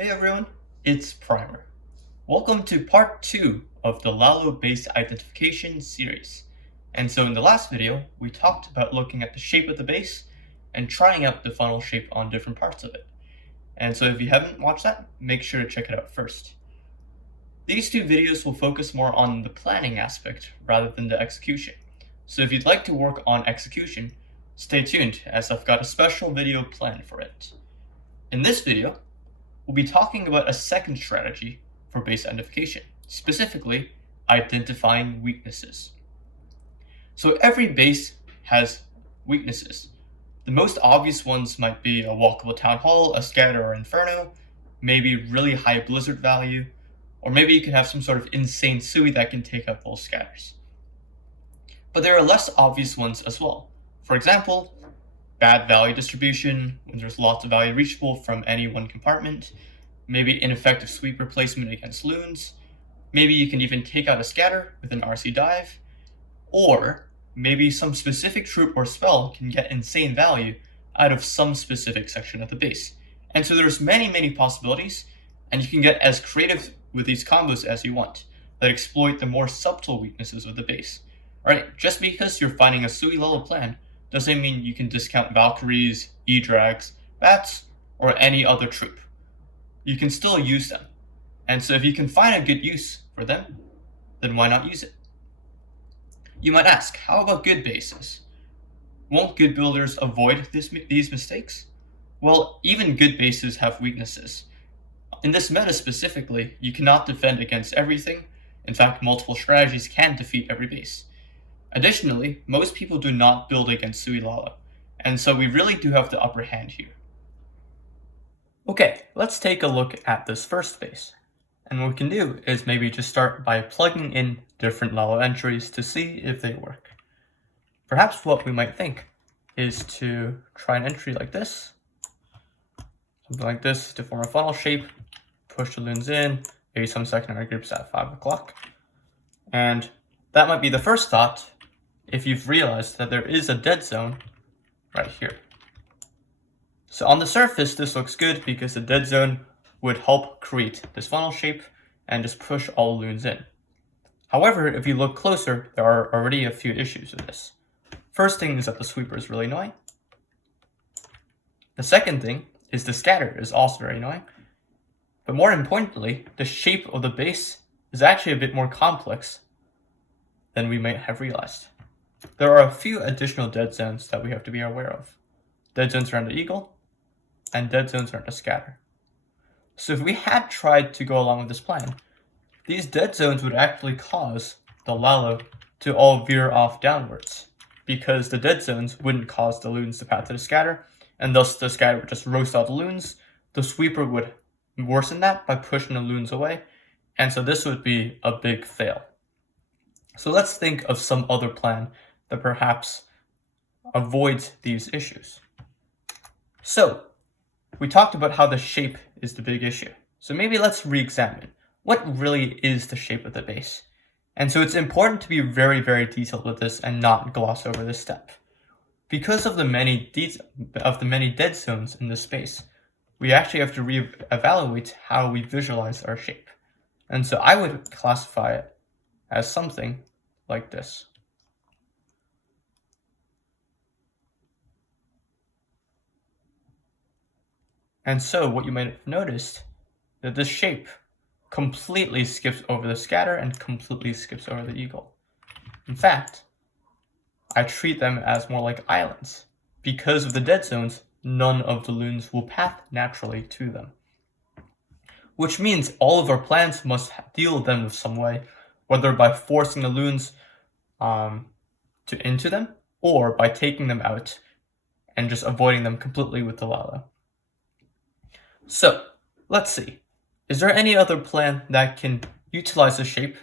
Hey everyone, it's Primer. Welcome to part 2 of the Lalo based identification series. And so in the last video, we talked about looking at the shape of the base and trying out the funnel shape on different parts of it. And so if you haven't watched that, make sure to check it out first. These two videos will focus more on the planning aspect rather than the execution. So if you'd like to work on execution, stay tuned as I've got a special video planned for it. In this video, we'll be talking about a second strategy for base identification, specifically identifying weaknesses. So every base has weaknesses. The most obvious ones might be a walkable town hall, a scatter or inferno, maybe really high blizzard value, or maybe you can have some sort of insane Sui that can take out both scatters. But there are less obvious ones as well. For example, bad value distribution, when there's lots of value reachable from any one compartment, maybe ineffective sweep replacement against loons, maybe you can even take out a scatter with an RC dive, or maybe some specific troop or spell can get insane value out of some specific section of the base. And so there's many possibilities, and you can get as creative with these combos as you want that exploit the more subtle weaknesses of the base. Alright, just because you're finding a Sui Lalo plan doesn't mean you can discount Valkyries, E-Drags, Bats, or any other troop. You can still use them. And so if you can find a good use for them, then why not use it? You might ask, how about good bases? Won't good builders avoid these mistakes? Well, even good bases have weaknesses. In this meta specifically, you cannot defend against everything. In fact, multiple strategies can defeat every base. Additionally, most people do not build against Sui Lalo, and so we really do have the upper hand here. Okay, let's take a look at this first base. And what we can do is maybe just start by plugging in different Lalo entries to see if they work. Perhaps what we might think is to try an entry like this, something like this to form a funnel shape, push the loons in, maybe some secondary groups at 5 o'clock. And that might be the first thought if you've realized that there is a dead zone right here. So on the surface, this looks good because the dead zone would help create this funnel shape and just push all the loons in. However, if you look closer, there are already a few issues with this. First thing is that the sweeper is really annoying. The second thing is the scatter is also very annoying. But more importantly, the shape of the base is actually a bit more complex than we might have realized. There are a few additional dead zones that we have to be aware of. Dead zones around the eagle, and dead zones around the scatter. So if we had tried to go along with this plan, these dead zones would actually cause the Lalo to all veer off downwards, because the dead zones wouldn't cause the loons to path to the scatter, and thus the scatter would just roast out the loons. The sweeper would worsen that by pushing the loons away, and so this would be a big fail. So let's think of some other plan that perhaps avoids these issues. So we talked about how the shape is the big issue. So maybe let's re-examine what really is the shape of the base. And so it's important to be very detailed with this and not gloss over this step. Because of the many dead zones in this space, we actually have to re-evaluate how we visualize our shape. And so I would classify it as something like this. And so what you might have noticed that this shape completely skips over the scatter and completely skips over the eagle. In fact, I treat them as more like islands. Because of the dead zones, none of the loons will path naturally to them. Which means all of our plans must deal with them in some way, whether by forcing the loons into them, or by taking them out and just avoiding them completely with the Lalo. So, let's see. Is there any other plan that can utilize the shape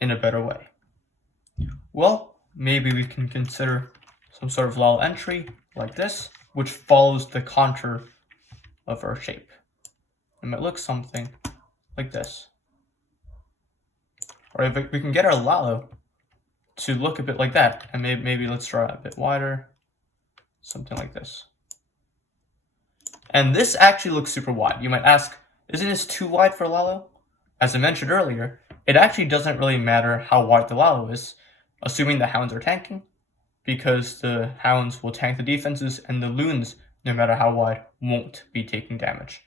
in a better way? Well, maybe we can consider some sort of Lalo entry like this, which follows the contour of our shape. It might look something like this. Or if we can get our Lalo to look a bit like that, and maybe let's draw it a bit wider, something like this. And this actually looks super wide. You might ask, Isn't this too wide for Lalo? As I mentioned earlier, it actually doesn't really matter how wide the Lalo is, assuming the hounds are tanking, because the hounds will tank the defenses and the loons, no matter how wide, won't be taking damage.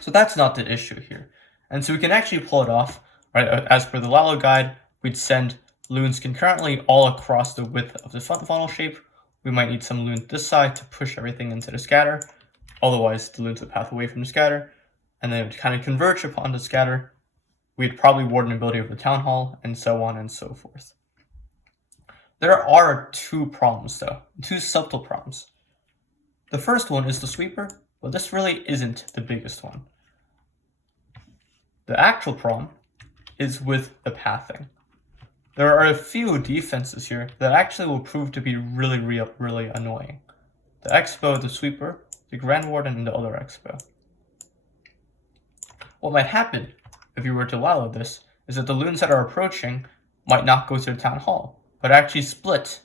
So that's not the issue here. And so we can actually pull it off, right? As per the Lalo guide, we'd send loons concurrently all across the width of the funnel shape. We might need some loons this side to push everything into the scatter. Otherwise, the loons would path away from the scatter, and they would kind of converge upon the scatter. We'd probably ward an ability of the town hall, and so on and so forth. There are two problems, though, two subtle problems. The first one is the sweeper, but this really isn't the biggest one. The actual problem is with the pathing. There are a few defenses here that actually will prove to be really annoying. The Expo, the Sweeper, the Grand Warden, and the other Expo. What might happen if you were to Lalo this is that the loons that are approaching might not go to the Town Hall, but actually split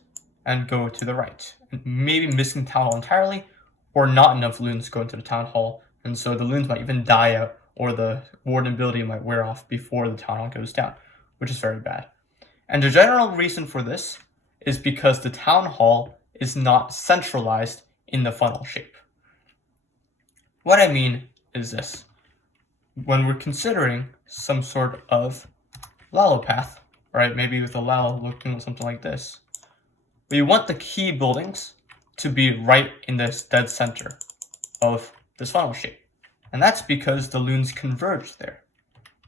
and go to the right, and maybe missing Town Hall entirely, or not enough loons go into the Town Hall, and so the loons might even die out, or the Warden ability might wear off before the Town Hall goes down, which is very bad. And the general reason for this is because the Town Hall is not centralized in the funnel shape. What I mean is this. When we're considering some sort of Lalo path, right, maybe with a Lalo looking something like this, we want the key buildings to be right in this dead center of this funnel shape. And that's because the loons converge there,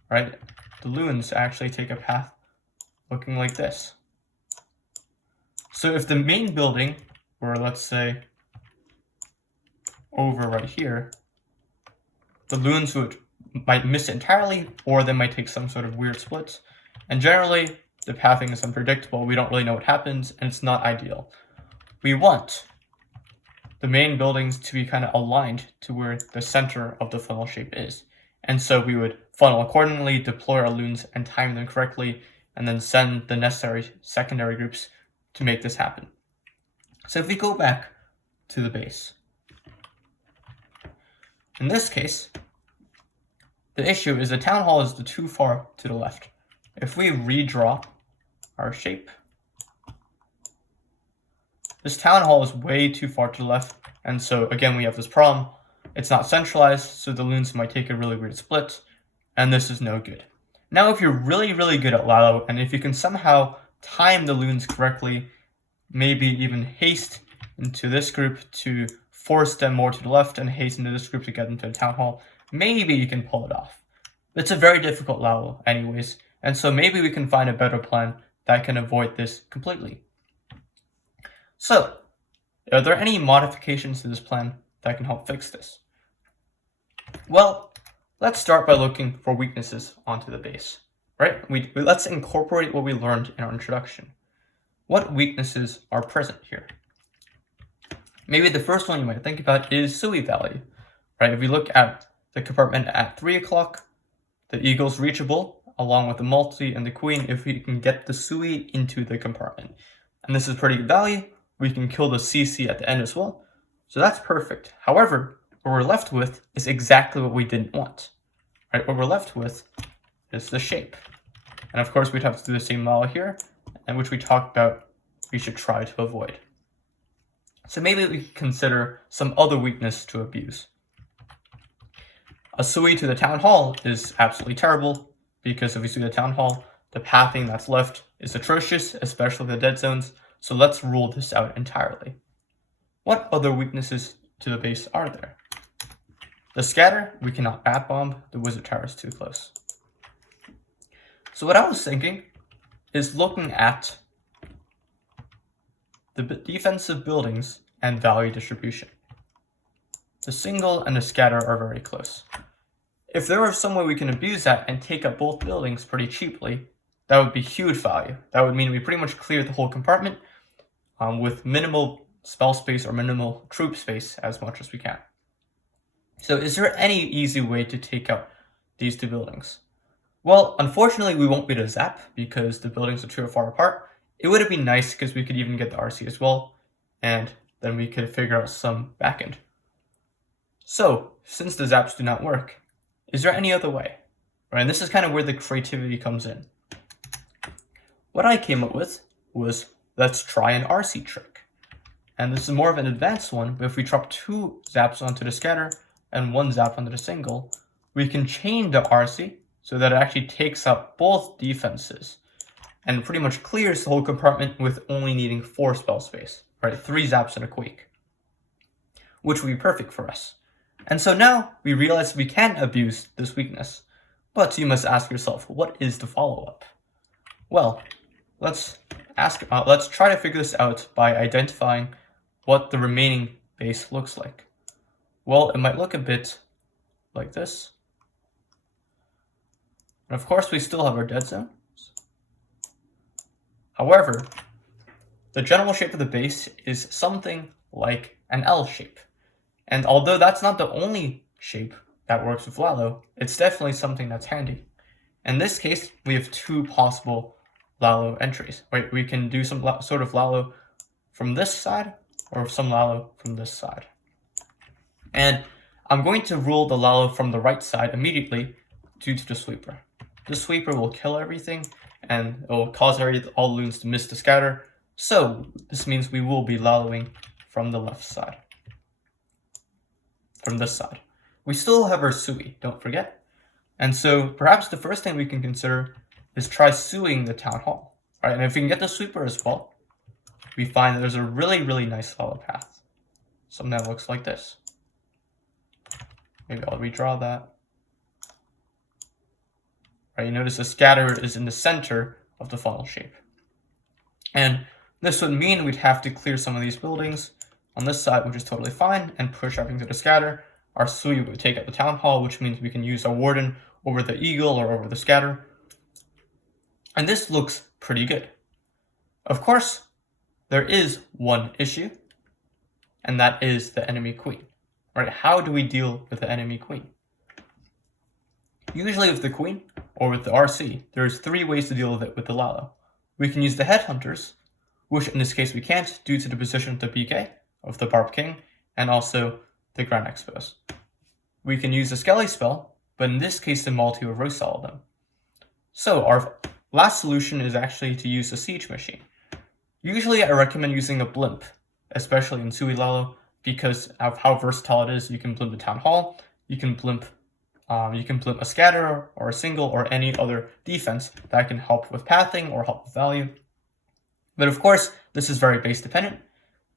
right? The loons actually take a path looking like this. So if the main building were, let's say, over right here, the loons might miss it entirely, or they might take some sort of weird split. And generally, the pathing is unpredictable. We don't really know what happens, and it's not ideal. We want the main buildings to be kind of aligned to where the center of the funnel shape is. And so we would funnel accordingly, deploy our loons, and time them correctly, and then send the necessary secondary groups to make this happen. So if we go back to the base, in this case, the issue is the town hall is too far to the left. If we redraw our shape, this town hall is way too far to the left, and so again we have this problem. It's not centralized, so the loons might take a really weird split, and this is no good. Now if you're really good at Lalo, and if you can somehow time the loons correctly, maybe even haste into this group to force them more to the left and haste into this group to get into the town hall, maybe you can pull it off. It's a very difficult Lalo anyways, and so maybe we can find a better plan that can avoid this completely. So, are there any modifications to this plan that can help fix this? Well, let's start by looking for weaknesses onto the base, right? Let's incorporate what we learned in our introduction. What weaknesses are present here? Maybe the first one you might think about is Sui value, right? If we look at the compartment at 3 o'clock, the eagle's reachable along with the multi and the queen if we can get the Sui into the compartment. And this is pretty good value. We can kill the CC at the end as well. So that's perfect. However, what we're left with is exactly what we didn't want, right? What we're left with is the shape. And of course, we'd have to do the same model here, and which we talked about we should try to avoid. So maybe we can consider some other weakness to abuse. A Sui to the town hall is absolutely terrible, because if we Sui the town hall, the pathing that's left is atrocious, especially the dead zones. So let's rule this out entirely. What other weaknesses to the base are there? The scatter, we cannot bat bomb, the wizard tower is too close. So what I was thinking is looking at the defensive buildings and value distribution. The single and the scatter are very close. If there were some way we can abuse that and take up both buildings pretty cheaply, that would be huge value. That would mean we pretty much clear the whole compartment with minimal spell space or minimal troop space as much as we can. So is there any easy way to take out these two buildings? Well, unfortunately, we won't be able to zap because the buildings are too far apart. It would have been nice because we could even get the RC as well, and then we could figure out some backend. So, since the zaps do not work, Is there any other way? Right, and this is kind of where the creativity comes in. What I came up with was, let's try an RC trick. And this is more of an advanced one, but if we drop 2 zaps onto the scatter and 1 zap onto the single, we can chain the RC so that it actually takes up both defenses and pretty much clears the whole compartment with only needing 4 spell space, right? 3 zaps and a quake, which would be perfect for us. And so now we realize we can abuse this weakness, but you must ask yourself, what is the follow-up? Well, let's try to figure this out by identifying what the remaining base looks like. Well, it might look a bit like this. And of course, we still have our dead zones. However, the general shape of the base is something like an L shape. And although that's not the only shape that works with Lalo, it's definitely something that's handy. In this case, we have 2 possible Lalo entries. Right? We can do some sort of Lalo from this side or some Lalo from this side. And I'm going to rule the Lalo from the right side immediately due to the sweeper. The sweeper will kill everything and it will cause all loons to miss the scatter. So this means we will be Laloing from the left side. From this side. We still have our Sui, don't forget. And so perhaps the first thing we can consider is try Suiing the town hall. All right, and if we can get the sweeper as well, we find that there's a really, really nice Lalo path. Something that looks like this. Maybe I'll redraw that. Right, you notice the scatter is in the center of the funnel shape. And this would mean we'd have to clear some of these buildings on this side, which is totally fine, and push everything to the scatter. Our Sui would take out the town hall, which means we can use our warden over the eagle or over the scatter. And this looks pretty good. Of course, there is one issue, and that is the enemy queen. Right? How do we deal with the enemy queen? Usually with the queen, or with the RC, there's 3 ways to deal with it with the Lalo. We can use the headhunters, which in this case we can't due to the position of the PK, of the Barb King, and also the Grand Expos. We can use the Skelly spell, but in this case the multi will roast all of them. So our last solution is actually to use a siege machine. Usually I recommend using a blimp, especially in Sui Lalo, because of how versatile it is. You can blimp the town hall, you can blimp a scatter or a single or any other defense that can help with pathing or help with value. But of course, this is very base dependent.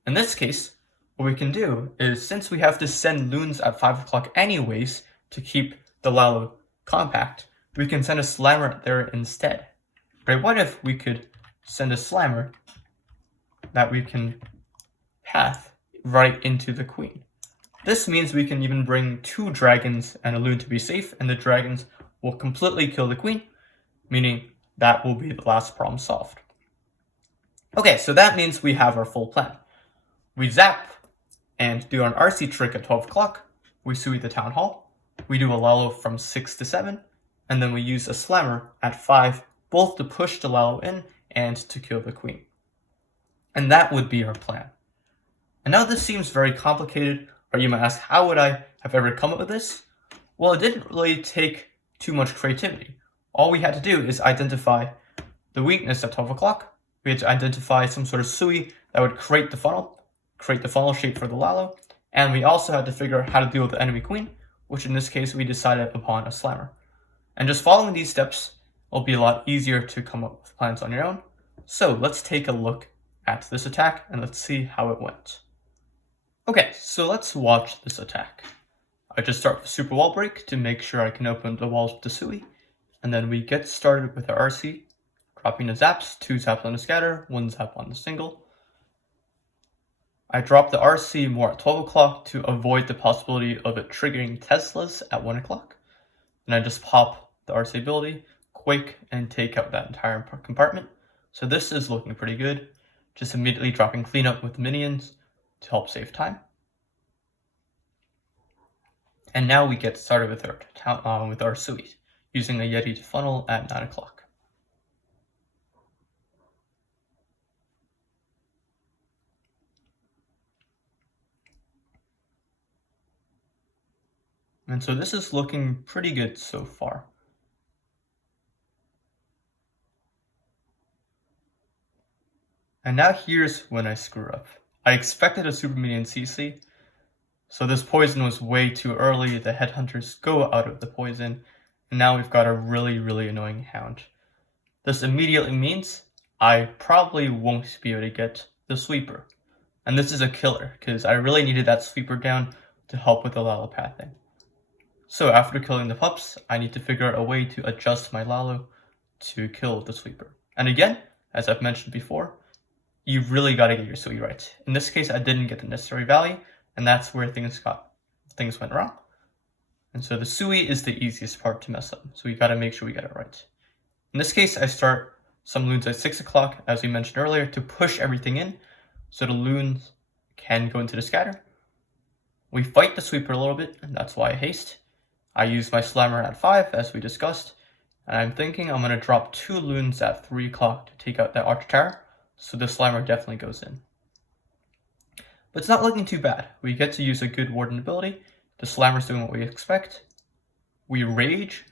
In this case, what we can do is, since we have to send loons at 5 o'clock anyways to keep the Lalo compact, we can send a slammer there instead. Right? What if we could send a slammer that we can path right into the queen? This means we can even bring 2 dragons and a loon to be safe, and the dragons will completely kill the queen, meaning that will be the last problem solved. Okay, so that means we have our full plan. We zap and do an RC trick at 12 o'clock, we Sui the town hall, we do a Lalo from 6 to 7, and then we use a slammer at 5, both to push the Lalo in and to kill the queen. And that would be our plan. And now this seems very complicated, or you might ask, how would I have ever come up with this? Well, it didn't really take too much creativity. All we had to do is identify the weakness at 12 o'clock. We had to identify some sort of Sui that would create the funnel shape for the Lalo, and we also had to figure out how to deal with the enemy queen, which in this case we decided upon a slammer. And just following these steps will be a lot easier to come up with plans on your own. So let's take a look at this attack and let's see how it went. Okay, so let's watch this attack. I just start with super wall break to make sure I can open the walls with the Sui, and then we get started with our RC, dropping the zaps, 2 zaps on the scatter, 1 zap on the single. I drop the RC more at 12 o'clock to avoid the possibility of it triggering Teslas at 1 o'clock. And I just pop the RC ability, quake, and take out that entire compartment. So this is looking pretty good. Just immediately dropping cleanup with minions to help save time. And now we get started with our Sui, using a Yeti to funnel at 9 o'clock. And so this is looking pretty good so far. And now here's when I screw up. I expected a super minion CC, so this poison was way too early. The headhunters go out of the poison, and now we've got a really annoying hound. This immediately means I probably won't be able to get the sweeper. And this is a killer, because I really needed that sweeper down to help with the Lalo pathing. So after killing the pups, I need to figure out a way to adjust my Lalo to kill the sweeper. And again, as I've mentioned before, you've really got to get your Sui right. In this case, I didn't get the necessary value, and that's where things went wrong. And so the Sui is the easiest part to mess up, so we got to make sure we get it right. In this case, I start some loons at 6 o'clock, as we mentioned earlier, to push everything in, so the loons can go into the scatter. We fight the sweeper a little bit, and that's why I haste. I use my slammer at 5, as we discussed, and I'm thinking I'm going to drop 2 loons at 3 o'clock to take out that archer tower, so the slammer definitely goes in. But it's not looking too bad. We get to use a good warden ability. The slammer's doing what we expect. We rage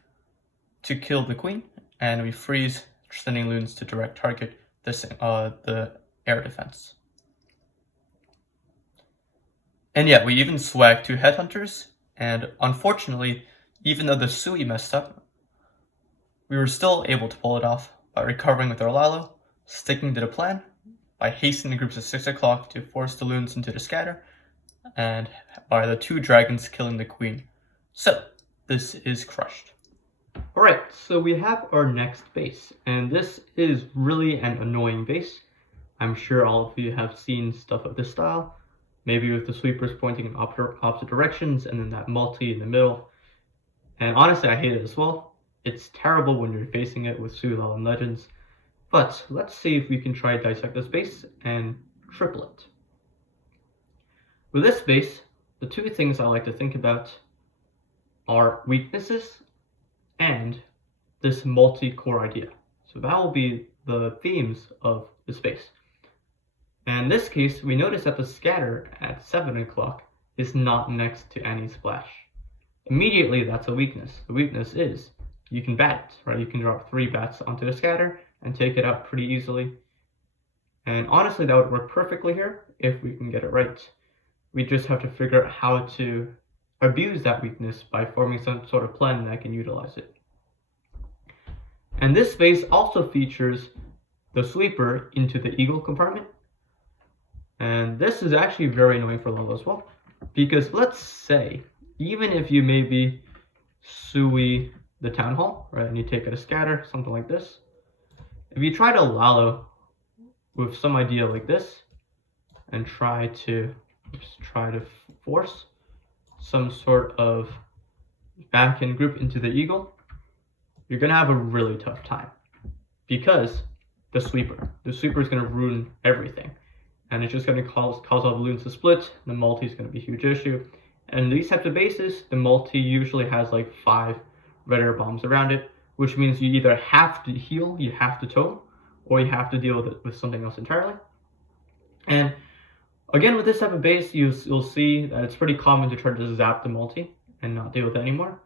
to kill the queen, and we freeze, sending loons to direct target the air defense. And yeah, we even swag 2 headhunters, and unfortunately, even though the Sui messed up, we were still able to pull it off by recovering with our Lalo, sticking to the plan, by hastening the groups at 6 o'clock to force the loons into the scatter, and by the 2 dragons killing the queen. So, this is crushed. Alright, so we have our next base, and this is really an annoying base. I'm sure all of you have seen stuff of this style, maybe with the sweepers pointing in opposite directions, and then that multi in the middle. And honestly, I hate it as well. It's terrible when you're facing it with Sui Lalo and Legends. But let's see if we can try to dissect this base and triple it. With this base, the 2 things I like to think about are weaknesses and this multi-core idea. So that will be the themes of this base. And in this case, we notice that the scatter at 7 o'clock is not next to any splash. Immediately, that's a weakness. The weakness is you can bat it, right? You can drop 3 bats onto the scatter and take it out pretty easily. And honestly, that would work perfectly here if we can get it right. We just have to figure out how to abuse that weakness by forming some sort of plan that can utilize it. And this base also features the sweeper into the eagle compartment. And this is actually very annoying for Lalo as well. Because let's say, even if you maybe Sui the town hall, right, and you take it a scatter, something like this. If you try to Lalo with some idea like this, and try to force some sort of back-end group into the eagle, you're going to have a really tough time. Because the sweeper is going to ruin everything. And it's just going to cause all the loons to split. The multi is going to be a huge issue. And these types of bases, the multi usually has like 5 red air bombs around it, which means you either have to heal, you have to tome, or you have to deal with it with something else entirely. And again, with this type of base, you'll see that it's pretty common to try to zap the multi and not deal with it anymore.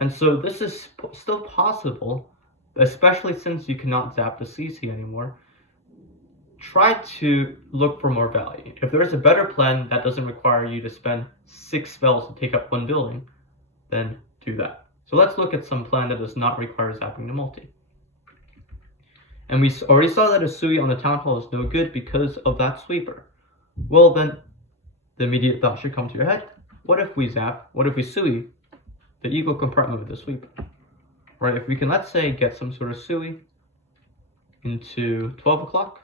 And so this is still possible, especially since you cannot zap the CC anymore. Try to look for more value. If there's a better plan that doesn't require you to spend 6 spells to take up 1 building, then do that. So let's look at some plan that does not require zapping the multi. And we already saw that a Sui on the town hall is no good because of that sweeper. Well then, the immediate thought should come to your head. What if we zap, what if we Sui the eagle compartment with the sweeper? Right, if we can, let's say, get some sort of Sui into 12 o'clock,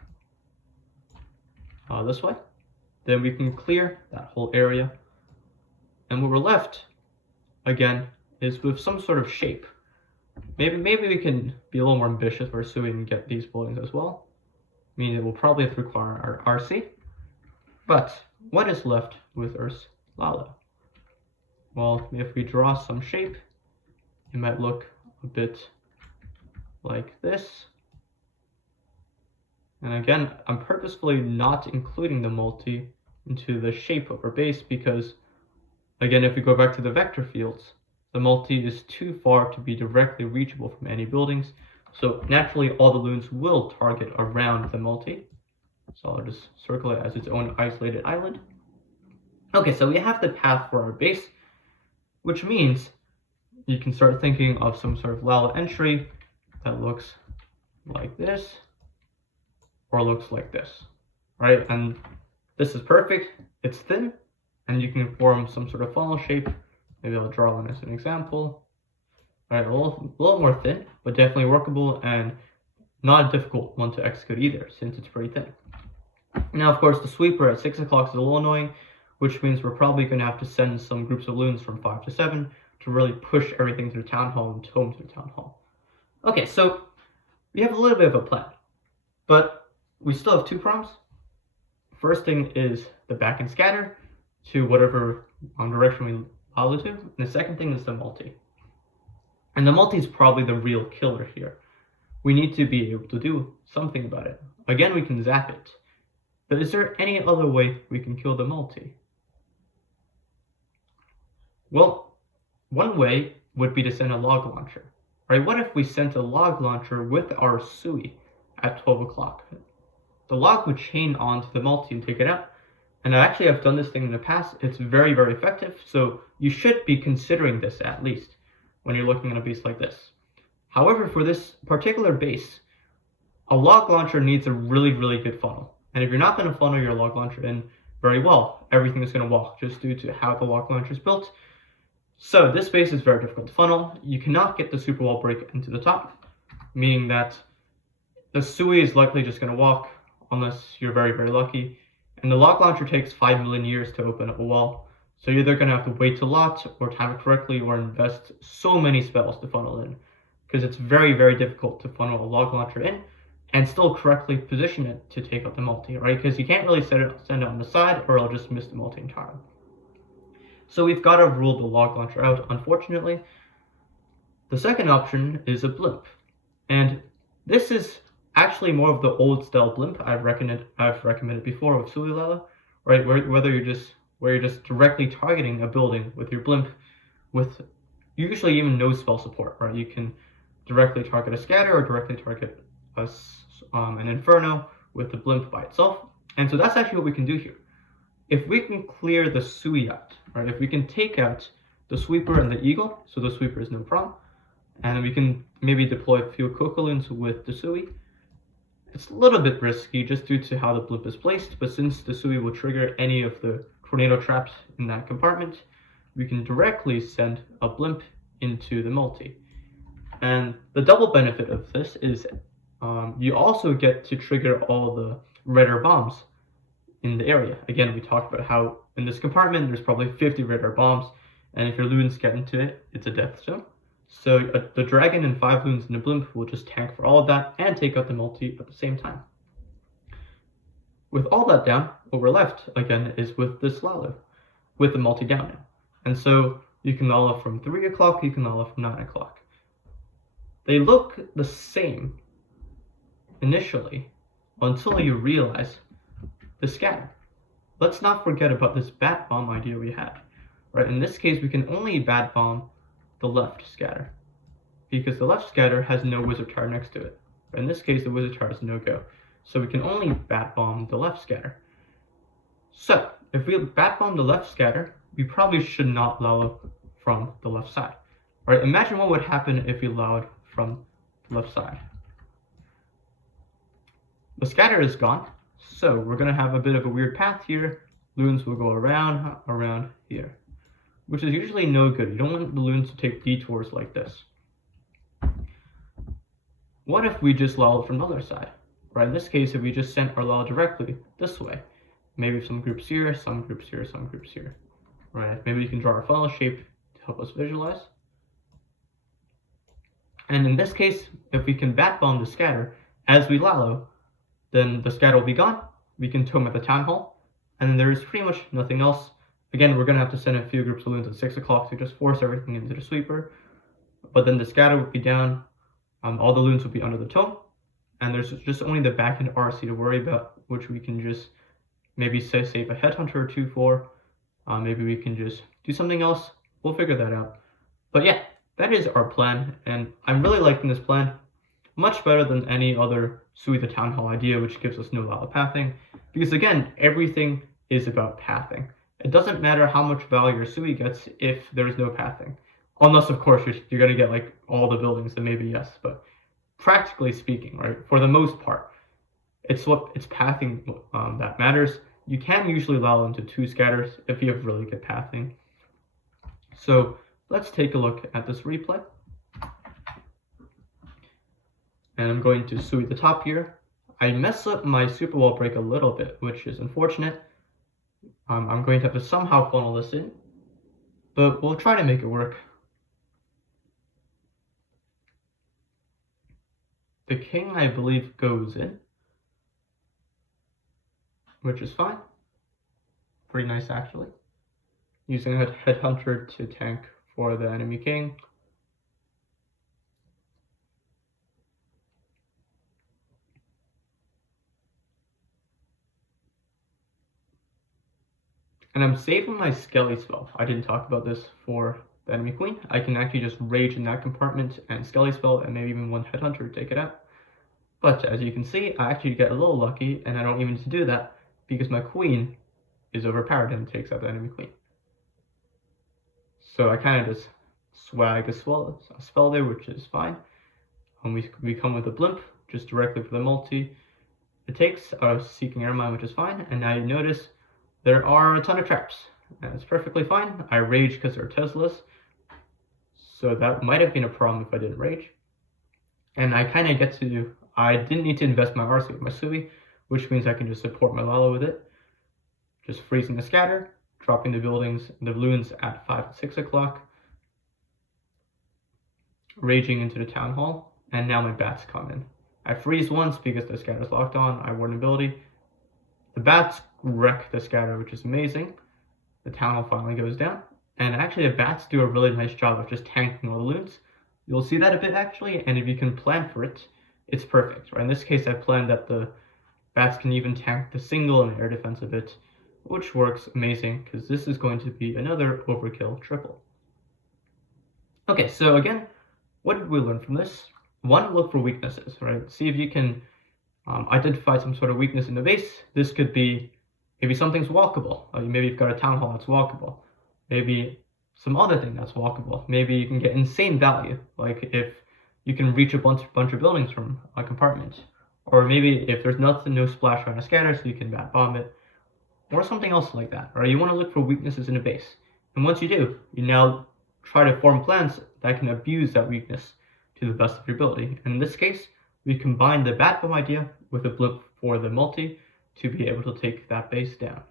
this way, then we can clear that whole area. And what we're left, again, is with some sort of shape. Maybe we can be a little more ambitious for Sui and get these buildings as well. I mean, it will probably require our RC. But what is left with Earth's Lalo? Well, if we draw some shape, it might look a bit like this. And again, I'm purposefully not including the multi into the shape of our base because, again, if we go back to the vector fields, the multi is too far to be directly reachable from any buildings. So naturally, all the loons will target around the multi. So I'll just circle it as its own isolated island. Okay, so we have the path for our base, which means you can start thinking of some sort of Lalo entry that looks like this, or looks like this, right? And this is perfect. It's thin, and you can form some sort of funnel shape. Maybe I'll draw one as an example. All right, a little more thin, but definitely workable and not a difficult one to execute either, since it's pretty thin. Now, of course, the sweeper at 6 o'clock is a little annoying, which means we're probably going to have to send some groups of loons from 5 to 7 to really push everything to the town hall and tome to the town hall. Okay, so we have a little bit of a plan, but we still have 2 problems. First thing is the back and scatter to whatever direction we follow to, and the second thing is the multi. And the multi is probably the real killer here. We need to be able to do something about it. Again, we can zap it. But is there any other way we can kill the multi? Well, one way would be to send a log launcher. Right? What if we sent a log launcher with our Sui at 12 o'clock? The log would chain onto the multi and take it out. And I actually have done this thing in the past. It's very, very effective. So you should be considering this at least when you're looking at a base like this. However, for this particular base, a log launcher needs a really, really good funnel. And if you're not going to funnel your log launcher in very well, everything is going to walk just due to how the log launcher is built. So this base is very difficult to funnel. You cannot get the super wall break into the top, meaning that the Sui is likely just going to walk unless you're very, very lucky. And the log launcher takes 5 million years to open up a wall. So you're either going to have to wait a lot or time it correctly or invest so many spells to funnel in, because it's very, very difficult to funnel a log launcher in and still correctly position it to take out the multi, right? Because you can't really send it on the side or it'll just miss the multi entirely. So we've got to rule the log launcher out, unfortunately. The second option is a blimp. And this is actually more of the old style blimp I've recommended before with Sui Lalo, right? Where you're just directly targeting a building with your blimp with usually even no spell support, right? You can directly target a scatter or directly target an inferno with the blimp by itself. And so that's actually what we can do here. If we can clear the Sui out, right? If we can take out the sweeper and the eagle, so the sweeper is no problem, and we can maybe deploy a few Kokoloons with the Sui. It's a little bit risky just due to how the blimp is placed, but since the Sui will trigger any of the tornado traps in that compartment, we can directly send a blimp into the multi. And the double benefit of this is you also get to trigger all the radar bombs in the area. Again, we talked about how in this compartment there's probably 50 radar bombs, and if your loons get into it, it's a death zone. So the dragon and 5 loons in the blimp will just tank for all of that and take out the multi at the same time. With all that down, what we're left again is with this Lalo, with the multi down now. And so you can Lalo from 3 o'clock, you can Lalo from 9 o'clock. They look the same initially until you realize the scatter. Let's not forget about this bat bomb idea we had, right? In this case, we can only bat bomb the left scatter because the left scatter has no wizard tower next to it. In this case, the wizard tower is no go. So we can only bat bomb the left scatter. So if we bat bomb the left scatter, we probably should not Lalo from the left side. Right? Imagine what would happen if we Laloed from the left side. The scatter is gone, so we're going to have a bit of a weird path here. Loons will go around here, which is usually no good. You don't want the loons to take detours like this. What if we just Lalo from the other side? Right, in this case, if we just sent our Lalo directly this way, maybe some groups here, some groups here, some groups here. Right, maybe you can draw a funnel shape to help us visualize. And in this case, if we can bat bomb the scatter as we Lalo, then the scatter will be gone. We can tome at the town hall, and then there's pretty much nothing else. Again, we're going to have to send a few groups of loons at 6 o'clock to just force everything into the sweeper. But then the scatter would be down, all the loons would be under the tome, and there's just only the back end RC to worry about, which we can just maybe save a headhunter or 2 for. Maybe we can just do something else. We'll figure that out. But yeah, that is our plan, and I'm really liking this plan. Much better than any other Sui the Town Hall idea, which gives us no Lalo pathing. Because again, everything is about pathing. It doesn't matter how much value your Sui gets if there's no pathing. Unless, of course, you're going to get like all the buildings, then maybe yes. But practically speaking, right, for the most part, it's pathing that matters. You can usually Lalo into 2 scatters if you have really good pathing. So let's take a look at this replay. And I'm going to Sui the top here. I mess up my super wall break a little bit, which is unfortunate. I'm going to have to somehow funnel this in, but we'll try to make it work. The king, I believe, goes in, which is fine. Pretty nice, actually. Using a headhunter to tank for the enemy king. And I'm saving my Skelly spell. I didn't talk about this for the enemy queen. I can actually just rage in that compartment and Skelly spell and maybe even one headhunter to take it out. But as you can see, I actually get a little lucky, and I don't even need to do that because my queen is overpowered and takes out the enemy queen. So I kind of just swag a spell there, which is fine. We come with a blimp just directly for the multi. It takes a Seeking Airmine, which is fine, and now you notice there are a ton of traps. That's perfectly fine. I rage because they're Teslas, so that might have been a problem if I didn't rage. And I kind of get to, I didn't need to invest my RC with my Sui, which means I can just support my Lalo with it. Just freezing the scatter, dropping the buildings, the balloons at 5 and 6 o'clock, raging into the town hall, and now my bats come in. I freeze once because the scatter's locked on, I warn ability. The bats wreck the scatter, which is amazing. The town hall finally goes down, and actually the bats do a really nice job of just tanking all the loons. You'll see that a bit actually, and if you can plan for it, it's perfect. Right? In this case, I planned that the bats can even tank the single and air defense a bit, which works amazing because this is going to be another overkill triple. Okay, so again, what did we learn from this? One, look for weaknesses, right? See if you can identify some sort of weakness in the base. This could be maybe something's walkable. Maybe you've got a town hall that's walkable. Maybe some other thing that's walkable. Maybe you can get insane value, like if you can reach a bunch of buildings from a compartment. Or maybe if there's no splash around a scatter, so you can bat bomb it. Or something else like that. Or you want to look for weaknesses in a base. And once you do, you now try to form plans that can abuse that weakness to the best of your ability. And in this case, we combine the bat bomb idea with a blip for the multi to be able to take that base down.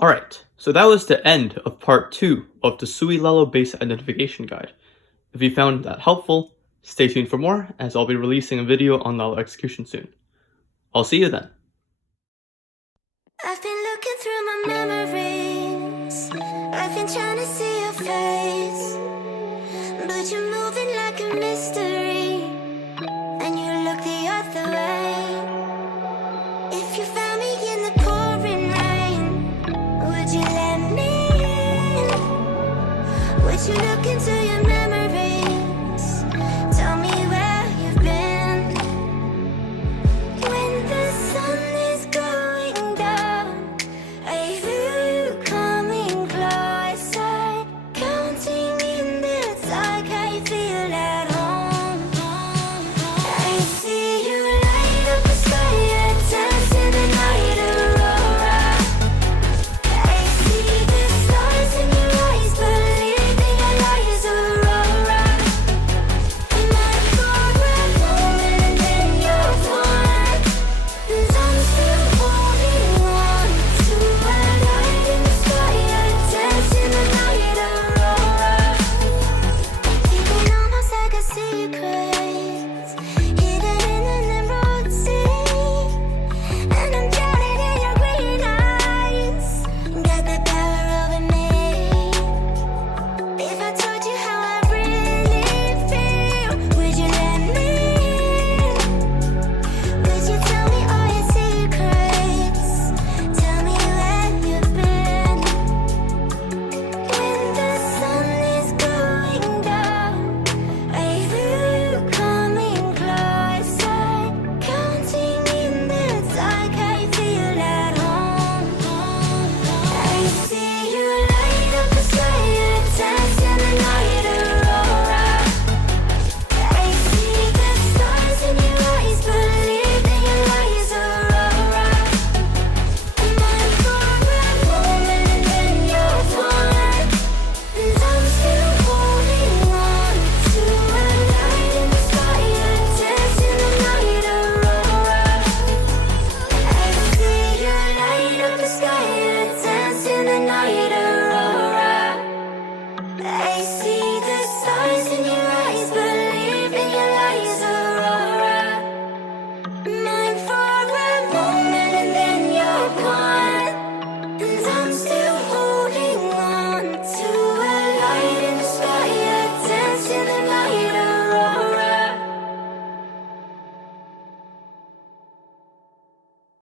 Alright, so that was the end of part 2 of the Sui Lalo base identification guide. If you found that helpful, stay tuned for more, as I'll be releasing a video on Lalo execution soon. I'll see you then. I've been looking through my memories. I've been trying to see your face, but you're moving like a mystery, and you look the other way. If you found me in the pouring rain, would you let me in? Would you look into your